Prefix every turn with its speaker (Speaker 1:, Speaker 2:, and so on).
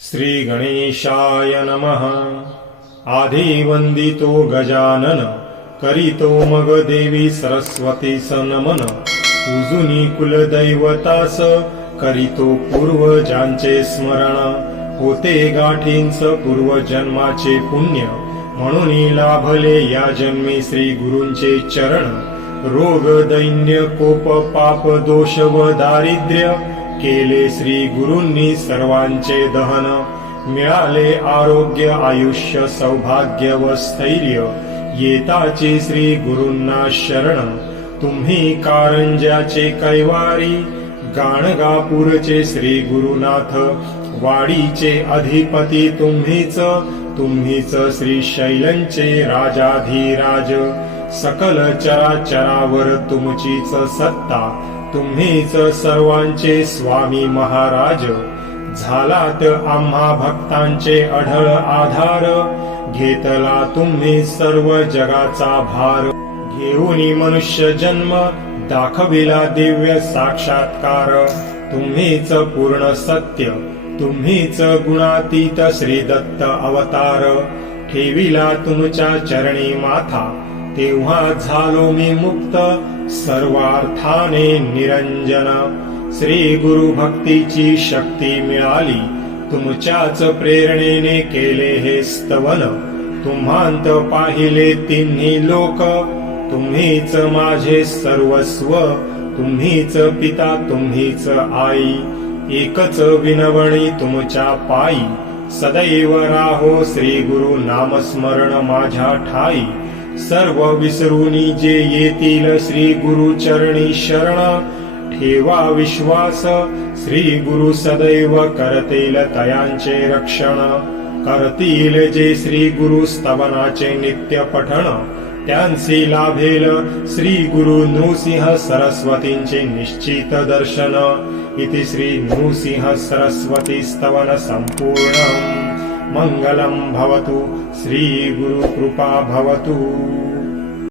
Speaker 1: श्री गणेशाय नमः। आधिवन्दितो गजानन करीतो मग देवी सरस्वती सनमन। उजुनी कुलदैवतास करीतो पूर्वजांचे स्मरण। होते गाठींच पूर्वजन्माचे पुण्य। म्हणून लाभले या जन्मी श्री गुरूंचे चरण। रोग दैन्य कोप पाप दोष व दारिद्र्य केले श्री गुरूंनी सर्वांचे दहन. मिळाले आरोग्य आयुष्य सौभाग्य व स्थैर्य. येताचे श्री गुरूंना शरण. तुम्ही कारंज्याचे कैवारी गाणगापूरचे श्री गुरुनाथ वाडीचे अधिपती तुम्हीच तुम्हीच श्री शैलंचे राजाधिराज. सकल चराचरावर तुमचीच सत्ता. तुम्हीच सर्वांचे स्वामी महाराज. झालात आम्हा भक्तांचे अढळ आधार. घेतला तुम्ही सर्व जगाचा भार. घेऊन मनुष्य जन्म दाखविला दिव्य साक्षात्कार. तुम्हीच पूर्ण सत्य तुम्हीच गुणातीत श्री दत्त अवतार. ठेविला तुमच्या चरणी माथा तेव्हा झालो मी मुक्त. सर्वार्थाने निरंजन. श्री गुरु भक्तीची शक्ती मिळाली. तुमच्याच प्रेरणेने केले हे स्तवन. तुम्हांत पाहिले तिन्ही लोक. तुम्हीच माझे सर्वस्व. तुम्हीच पिता तुम्हीच आई. एकच विनवणी तुमच्या पायी. सदैव राहो श्री गुरु नामस्मरण माझ्या ठाई सर्व विसरूनी जे येतील श्री गुरु चरणी शरण. ठेवा विश्वास श्री गुरु सदैव करतील तयांचे रक्षण. करतील जे श्री गुरु स्तवनाचे नित्य पठण. त्यांचे लाभेल श्री गुरु नृसिंह सरस्वतींचे निश्चित दर्शन. इति श्री नृसिंह सरस्वती स्तवन संपूर्ण. मङ्गलं भवतु श्रीगुरुकृपा भवतु।